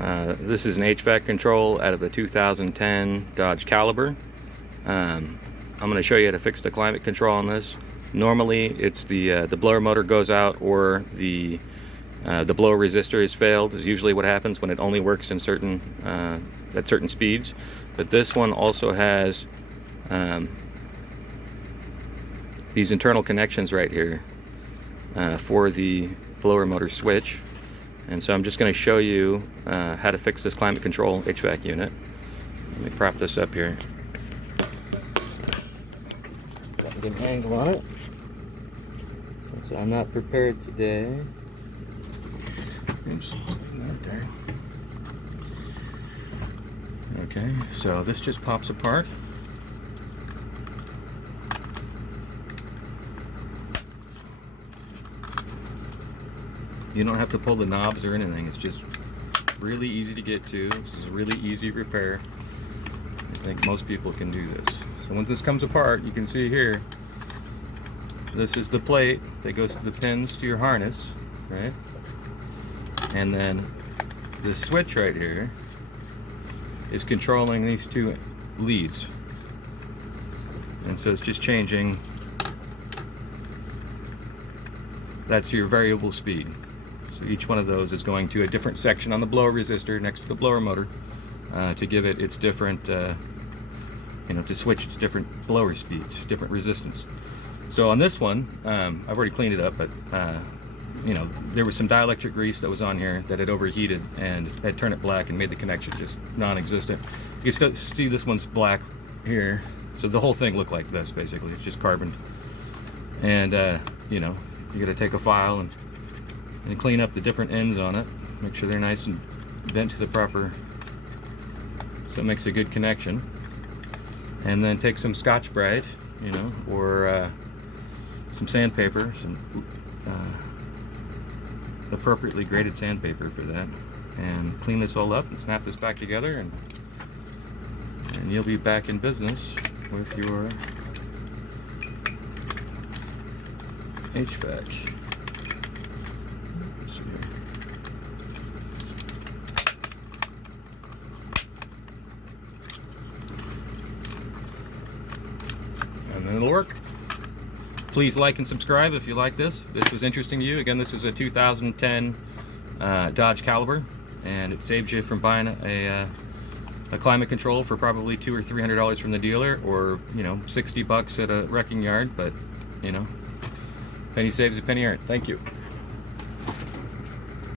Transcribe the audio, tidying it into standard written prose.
This is an HVAC control out of a 2010 Dodge Caliber. I'm going to show you how to fix the climate control on this. Normally it's the blower motor goes out, or the blower resistor has failed is usually what happens when it only works in certain at certain speeds. But this one also has these internal connections right here for the blower motor switch. And so I'm just going to show you how to fix this climate control HVAC unit. Let me prop this up here. Got a good angle on it, since I'm not prepared today. Oops, right there. Okay, so this just pops apart. You don't have to pull the knobs or anything. It's just really easy to get to. This is a really easy repair. I think most people can do this. So when this comes apart, you can see here, this is the plate that goes to the pins to your harness, right? And then the switch right here is controlling these two leads. And so it's just changing. That's your variable speed. So each one of those is going to a different section on the blower resistor next to the blower motor to give it its different, to switch its different blower speeds, different resistance. So on this one, I've already cleaned it up, but there was some dielectric grease that was on here that had overheated and had turned it black and made the connection just non-existent. You can still see this one's black here. So the whole thing looked like this, basically. It's just carbon. And, you gotta take a file and clean up the different ends on it. Make sure they're nice and bent to the proper, so it makes a good connection. And then take some Scotch-Brite, or some sandpaper, some appropriately graded sandpaper for that, and clean this all up and snap this back together, and you'll be back in business with your HVAC. Let's see here. And then it'll work. Please like and subscribe if you like this. If this was interesting to you. Again, this is a 2010 Dodge Caliber, and it saves you from buying a climate control for probably $200 or $300 from the dealer, or $60 at a wrecking yard. But penny saves, a penny earned. Thank you.